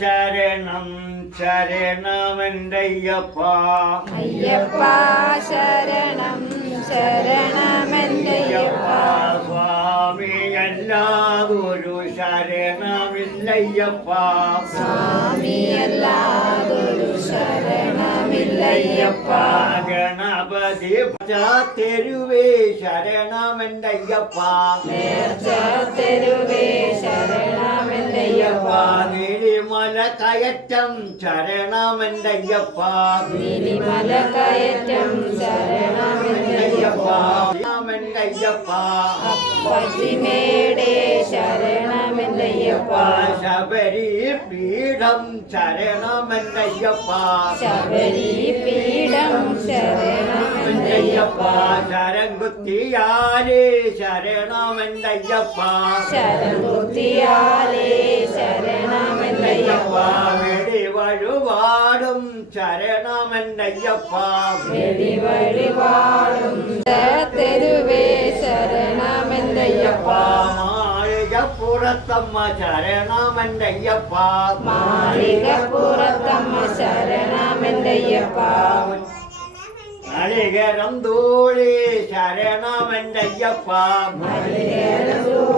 ശരണം ശരണമെന്റയ്യപ്പാ അയ്യപ്പാ ശരണം ശരണമെന്റയ്യപ്പാ സ്വാമി എല്ലാതൊരു ശരണമില്ലയ്യപ്പാ സ്വാമി എല്ലാതൊരു ശരണമില്ലയ്യപ്പാ ഗണപതി തെരുവേ ശരണമെന്റയ്യപ്പാ തെരുവേ கயற்றம் சரணம் என்றையப்பா நீதி மல கயற்றம் சரணம் என்றையப்பா சபரி பீடம் சரணம் என்னையப்பா சபரி பீடம் சரணம் என்னையப்பா சரங்குத்தி யாரே சரணம் என்னையப்பா சரங்குத்தி யாரே ശരണമെന്തയ്യപ്പുറത്തമ്മ ശരണമെന്തയ്യപ്പ മാളിക പുറത്തമ്മ ശരണമെന്തയ്യപ്പ മലികരം ധൂളി ശരണമെന്തയ്യപ്പ മലികരം ധൂളി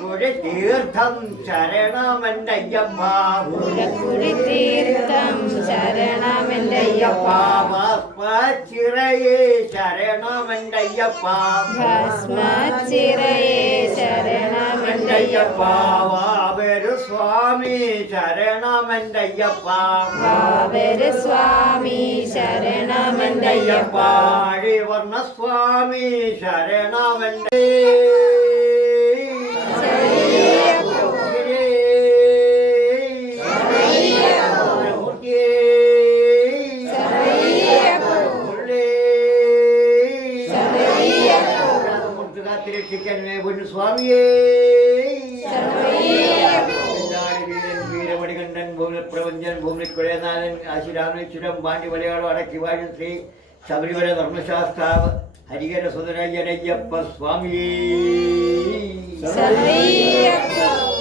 குழி தீர்த்தம் சரணம் என்றையம்மா குழி தீர்த்தம் சரணம் என்றையப்பா பஸ்ம சிறையே சரணம் என்றையப்பா பஸ்ம சிறையே சரணம் என்றையப்பா வாவரு சுவாமி சரணம் என்றையப்பா வாவரு சுவாமி சரணம் என்றையப்பா அழிவர்ண சுவாமி சரணம் என்றே കാത്തിരക്ഷിക്കാൻ പൊന്നുസ്വാമിയേരമണികണ്ഠൻ ഭൂമി പ്രപഞ്ചൻ ഭൂമി കുഴയനാഥൻ ശ്രീരാമേശ്വരം പാണ്ഡി മലയാളം അടക്കി വാഴ ശ്രീ ശബരിമല ധർമ്മശാസ്താവ് ഹരികര സുന്ദരയ്യനയ്യപ്പ സ്വാമിയേ Yeah.